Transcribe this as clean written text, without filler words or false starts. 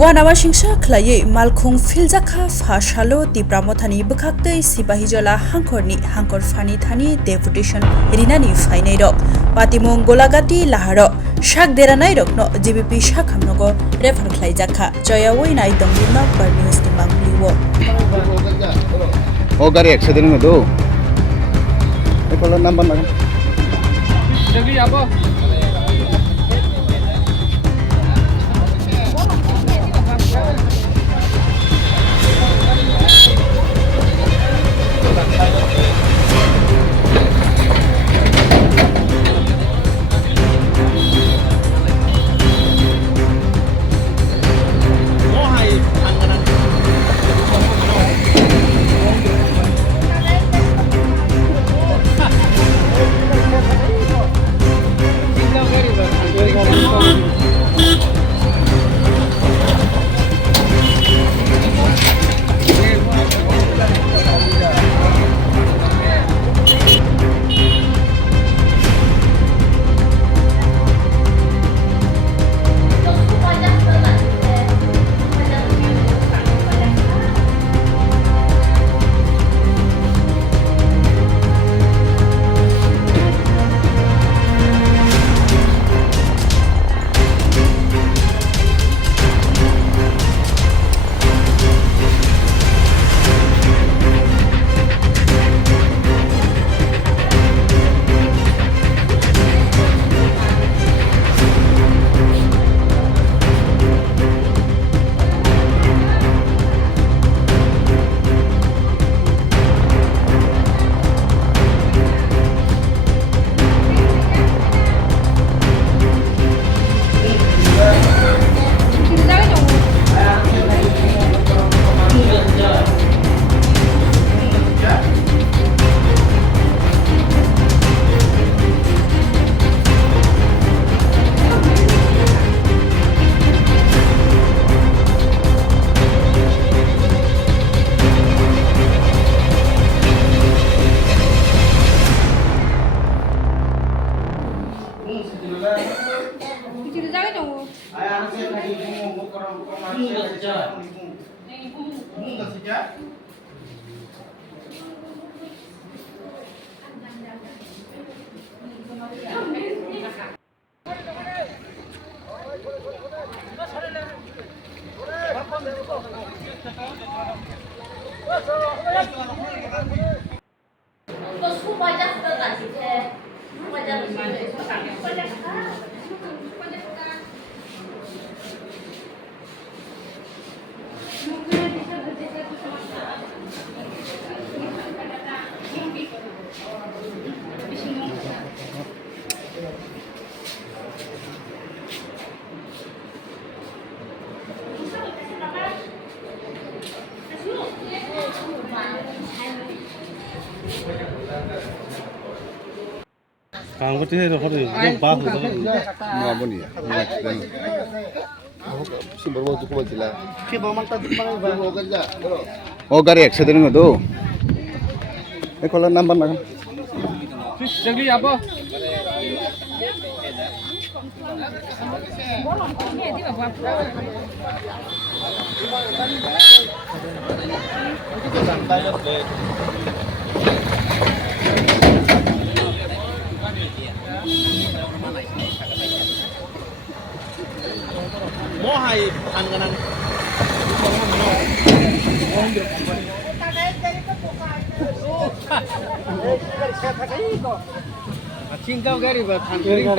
Wanama Shingsha Klaye Malkung Filzaka Fashalo Tipramotani Bukakte Sipahijola Hankorni Hankor Fani Thani Deputation Rinani Fainero Patimong Golagati Laharo Shak Deranai no GBP Shakamnogo Refer Klaijaka Joya Wina Idongina Bernius Timangbliwo Oh gari accident में दो ये collar number लगा जल्दी आपो काम करते हैं तो हर एक बात होता है nggak mau nih accident sumber mau cukup aja lah oh gari accident में दो ये कॉलर नंबर लगा जल्दी आपो mau hai angan cinta gari ba than gari kan